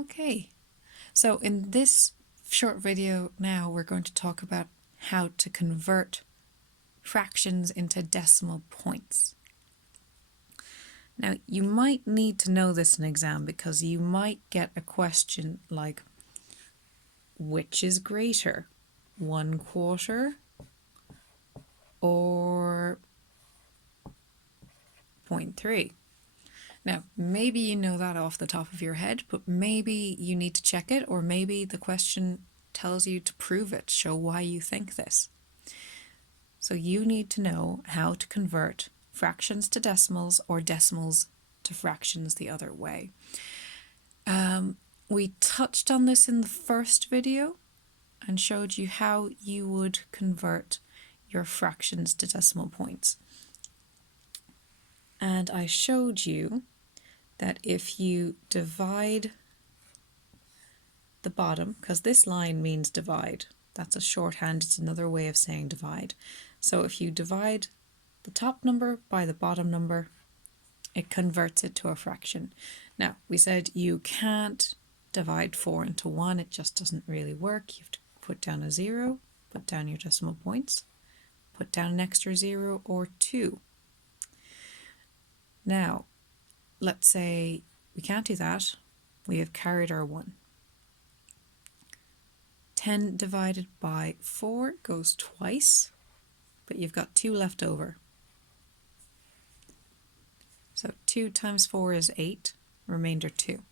Okay, so in this short video now we're going to talk about how to convert fractions into decimal points. Now you might need to know this in exam because you might get a question like, which is greater, 1/4 or 0.3? Now, maybe you know that off the top of your head, but maybe you need to check it, or maybe the question tells you to prove it, show why you think this. So you need to know how to convert fractions to decimals or decimals to fractions the other way. We touched on this in the first video and showed you how you would convert your fractions to decimal points. And I showed you that if you divide the bottom, because this line means divide, that's a shorthand, it's another way of saying divide. So if you divide the top number by the bottom number, it converts it to a fraction. Now, we said you can't divide 4 into 1, it just doesn't really work. You have to put down a 0, put down your decimal points, put down an extra 0 or 2. Now, let's say we can't do that. We have carried our 1. 10 divided by 4 goes twice, but you've got 2 left over. So 2 times 4 is 8, remainder 2.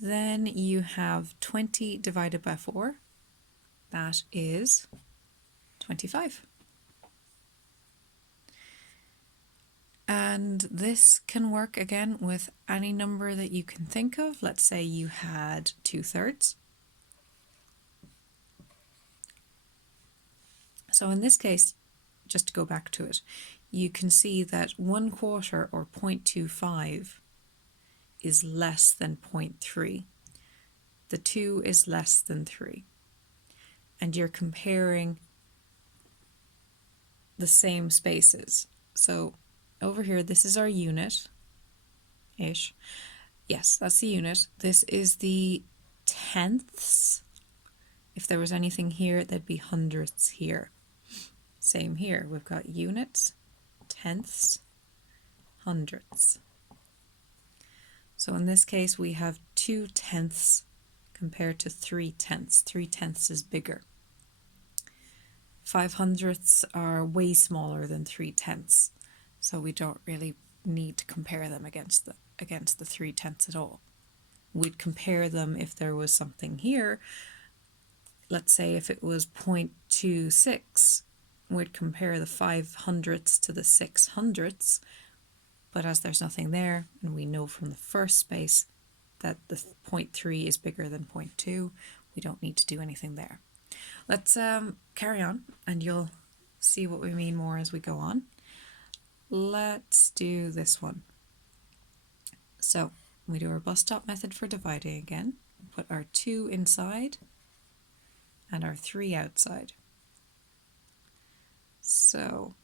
Then you have 20 divided by 4, that is 25. And this can work again with any number that you can think of. Let's say you had 2/3. So in this case, just to go back to it, you can see that 1/4 or 0.25 is less than 0.3. The 2 is less than 3. And you're comparing the same spaces. So over here, this is our unit-ish. Yes, that's the unit. This is the tenths. If there was anything here, there'd be hundredths here. Same here. We've got units, tenths, hundredths. So in this case, we have 2/10 compared to 3/10. 3/10 is bigger. 5/100ths are way smaller than 3/10. So we don't really need to compare them against the 3/10 at all. We'd compare them if there was something here. Let's say if it was 0.26, we'd compare the 5/100ths to the 6/100ths. But as there's nothing there, and we know from the first space that the 0.3 is bigger than 0.2, we don't need to do anything there. Let's carry on, and you'll see what we mean more as we go on. Let's do this one. So we do our bus stop method for dividing again. Put our 2 inside and our 3 outside. So,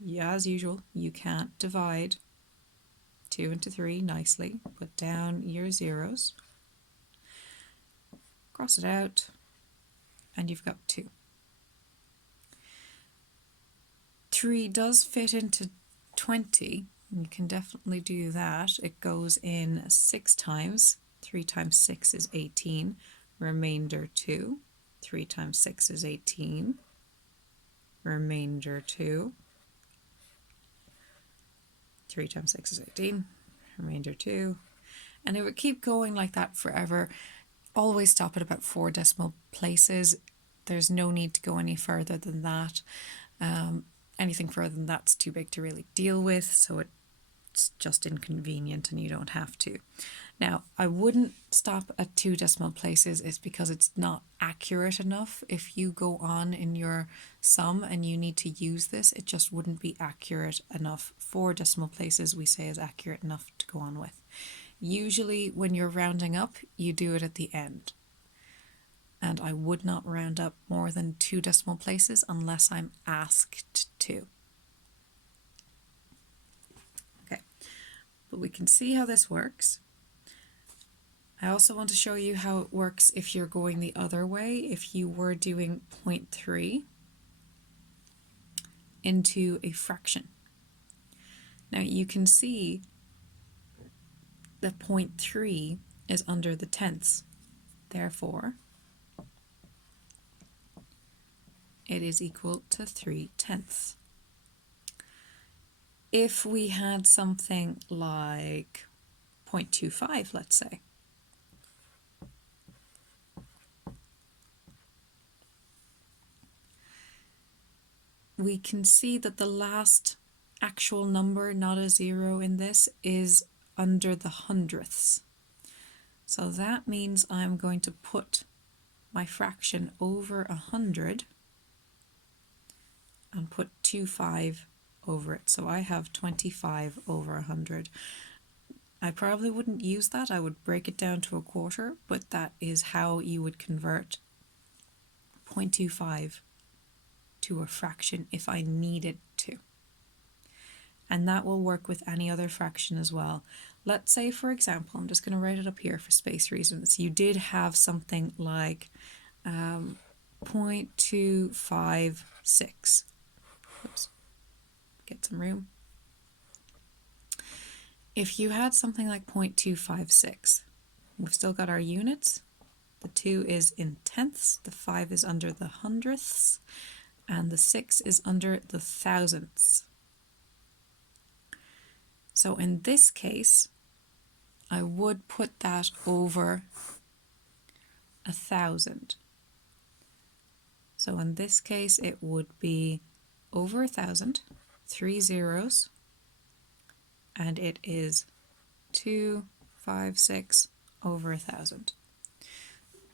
yeah, as usual, you can't divide 2 into 3 nicely. Put down your zeros, cross it out, and you've got 2. 3 does fit into 20. You can definitely do that. It goes in 6 times. 3 times 6 is 18. Remainder 2. 3 times 6 is 18. Remainder 2. 3 times 6 is 18. Remainder 2. And it would keep going like that forever. Always stop at about 4 decimal places. There's no need to go any further than that. Anything further than that's too big to really deal with, so it's just inconvenient and you don't have to. Now, I wouldn't stop at 2 decimal places. It's because it's not accurate enough. If you go on in your sum and you need to use this, it just wouldn't be accurate enough. 4 decimal places we say is accurate enough to go on with. Usually when you're rounding up, you do it at the end. And I would not round up more than 2 decimal places unless I'm asked to. Okay, but we can see how this works. I also want to show you how it works if you're going the other way, if you were doing 0.3 into a fraction. Now you can see that 0.3 is under the tenths. Therefore, it is equal to 3/10. If we had something like 0.25, let's say, we can see that the last actual number, not a zero in this, is under the hundredths. So that means I'm going to put my fraction over 100 and put 25 over it. So I have 25 over 100. I probably wouldn't use that. I would break it down to a quarter, but that is how you would convert 0.25 to a fraction if I needed to. And that will work with any other fraction as well. Let's say, for example, I'm just going to write it up here for space reasons. You did have something like 0.256. Oops. Get some room. If you had something like 0.256, we've still got our units. The 2 is in tenths, the 5 is under the hundredths, and the 6 is under the thousandths. So in this case, I would put that over 1,000. So in this case, it would be over 1,000, 3 zeros, and it is 256 over 1,000.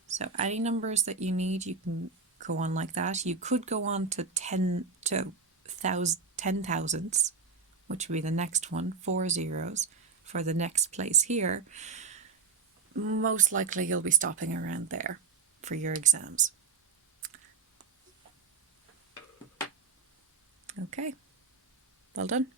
So any numbers that you need, you can go on like that. You could go on to 10 thousandths, which would be the next one, 4 zeros for the next place here. Most likely you'll be stopping around there for your exams. Okay, well done.